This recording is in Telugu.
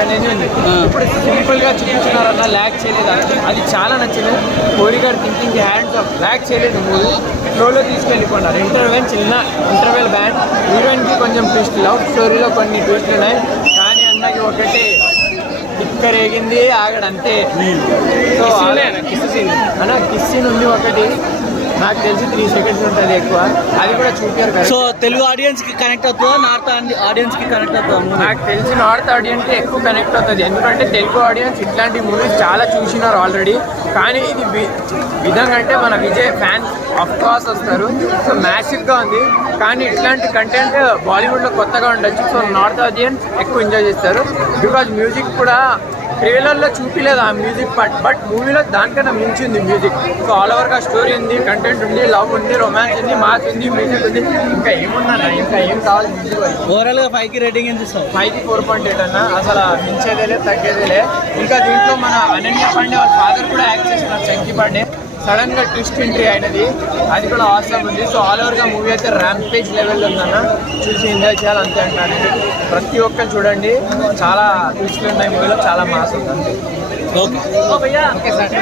అనేది ఉంది. ఇప్పుడు సింపుల్గా చూపించినారన్న ల్యాక్ చేయలేదు. అది- అది చాలా నచ్చింది. కోహ్లీ గారు థింకింగ్ హ్యాండ్స్ ఆఫ్ ల్యాక్ చేయలేదు మూవీ ఫ్లోలో తీసుకెళ్ళిపోయినారు. ఇంటర్వెల్ చిన్న ఇంటర్వెల్ బ్యాండ్ హీరోయిన్కి కొంచెం ట్విస్ట్ లవ్ స్టోరీలో కొన్ని ట్విస్ట్లు ఉన్నాయి. కానీ అన్నకి ఒకటి రేగింది ఆగడంతే. సో అన్న కిస్ సీన్ ఉంది ఒకటి. నాకు తెలిసి త్రీ సెకండ్స్ ఉంటుంది ఎక్కువ. అది కూడా చూపారు కదా. సో తెలుగు ఆడియన్స్కి కనెక్ట్ అవుతుందా? నార్త్ ఆడియన్స్కి కనెక్ట్ అవుతుందా? నాకు తెలిసి నార్త్ ఆడియన్స్ ఎక్కువ కనెక్ట్ అవుతుంది. ఎందుకంటే తెలుగు ఆడియన్స్ ఇట్లాంటి మూవీస్ చాలా చూసినారు ఆల్రెడీ కానీ ఇది విధంగా అంటే మన విజయ్ ఫ్యాన్స్ ఆఫ్ కోర్స్ వస్తారు. సో మ్యాసివ్గా ఉంది. కానీ ఇట్లాంటి కంటెంట్ బాలీవుడ్లో కొత్తగా ఉండొచ్చు. సో నార్త్ ఆడియన్స్ ఎక్కువ ఎంజాయ్ చేస్తారు. బికాజ్ మ్యూజిక్ కూడా ట్రైలర్లో చూపించలేదు ఆ మ్యూజిక్ పార్ట్ బట్ మూవీలో దానికన్నా మించింది మ్యూజిక్ సో ఆల్ ఓవర్గా స్టోరీ ఉంది కంటెంట్ ఉంది లవ్ ఉంది రొమాన్స్ ఉంది మాస్ ఉంది మ్యూజిక్ ఉంది. ఇంకా ఏమున్నా ఇంకా ఏం కావాలి మ్యూజిక్ ఓవరాల్గా ఫైవ్కి రేటింగ్ ఎంత ఇస్తావు? ఫైవ్కి ఫోర్ పాయింట్ ఎయిట్ అన్న. అసలు మించేదేలే తగ్గేదేలే ఇంకా దీంట్లో మన అనన్య పాండే వాళ్ళ ఫాదర్ కూడా యాక్ట్ చేస్తున్నారు చంకీ పాండే సడన్గా ట్విస్ట్ ఎంట్రీ అయినది. అది కూడా అవసరం ఉంది. సో ఆల్ ఓవర్గా మూవీ అయితే ర్యాంపేజ్ లెవెల్ ఉందన్న. చూసి ఎంజాయ్ చేయాలి అంతే అంటాను. ప్రతి ఒక్కరు చూడండి. చాలా ట్విస్ట్లు ఉన్నాయి మూవీలో చాలా మాస్ ఉంది. Okay okay sir.